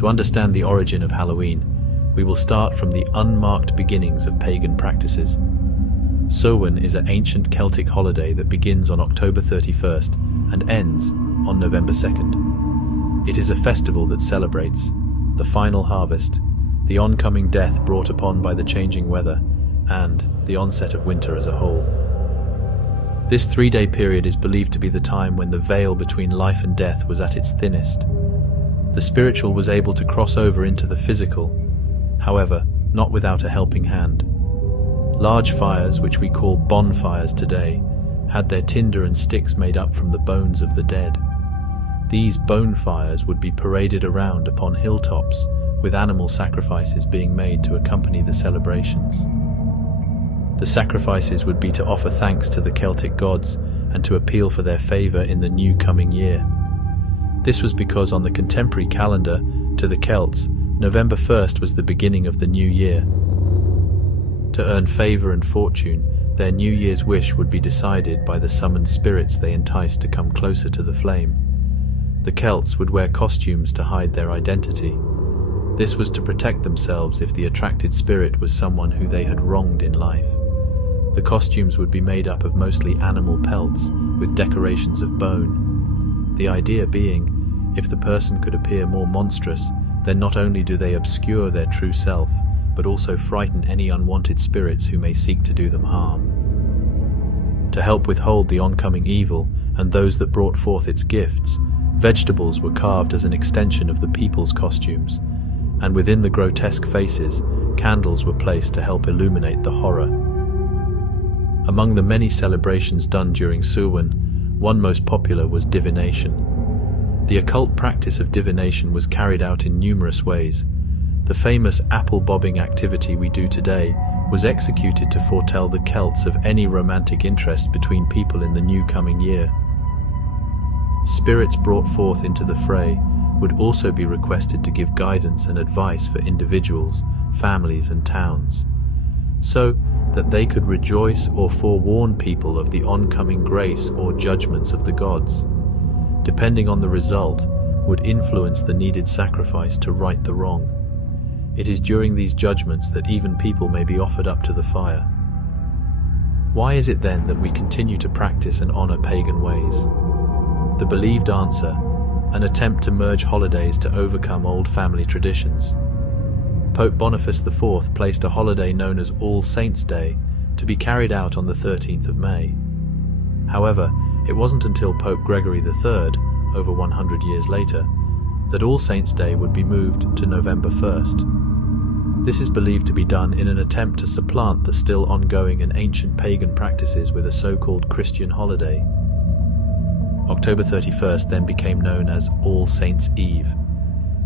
To understand the origin of Halloween, we will start from the unmarked beginnings of pagan practices. Samhain is an ancient Celtic holiday that begins on October 31st and ends on November 2nd. It is a festival that celebrates the final harvest, the oncoming death brought upon by the changing weather, and the onset of winter as a whole. This 3-day period is believed to be the time when the veil between life and death was at its thinnest. The spiritual was able to cross over into the physical, however, not without a helping hand. Large fires, which we call bonfires today, had their tinder and sticks made up from the bones of the dead. These bonfires would be paraded around upon hilltops, with animal sacrifices being made to accompany the celebrations. The sacrifices would be to offer thanks to the Celtic gods and to appeal for their favor in the new coming year. This was because on the contemporary calendar, to the Celts, November 1st was the beginning of the new year. To earn favor and fortune, their New Year's wish would be decided by the summoned spirits they enticed to come closer to the flame. The Celts would wear costumes to hide their identity. This was to protect themselves if the attracted spirit was someone who they had wronged in life. The costumes would be made up of mostly animal pelts, with decorations of bone. The idea being, if the person could appear more monstrous, then not only do they obscure their true self, but also frighten any unwanted spirits who may seek to do them harm. To help withhold the oncoming evil and those that brought forth its gifts, vegetables were carved as an extension of the people's costumes, and within the grotesque faces, candles were placed to help illuminate the horror. Among the many celebrations done during Samhain, one most popular was divination. The occult practice of divination was carried out in numerous ways. The famous apple-bobbing activity we do today was executed to foretell the Celts of any romantic interest between people in the new coming year. Spirits brought forth into the fray would also be requested to give guidance and advice for individuals, families, and towns, so that they could rejoice or forewarn people of the oncoming grace or judgments of the gods. Depending on the result, would influence the needed sacrifice to right the wrong. It is during these judgments that even people may be offered up to the fire. Why is it then that we continue to practice and honor pagan ways? The believed answer: an attempt to merge holidays to overcome old family traditions. Pope Boniface IV placed a holiday known as All Saints' Day to be carried out on the 13th of May. However, it wasn't until Pope Gregory III, over 100 years later, that All Saints' Day would be moved to November 1st. This is believed to be done in an attempt to supplant the still ongoing and ancient pagan practices with a so-called Christian holiday. October 31st then became known as All Saints' Eve.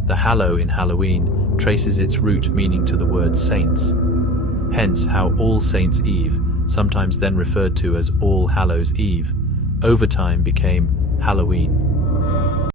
The Hallow in Halloween traces its root meaning to the word saints. Hence how All Saints' Eve, sometimes then referred to as All Hallows' Eve, over time became Halloween.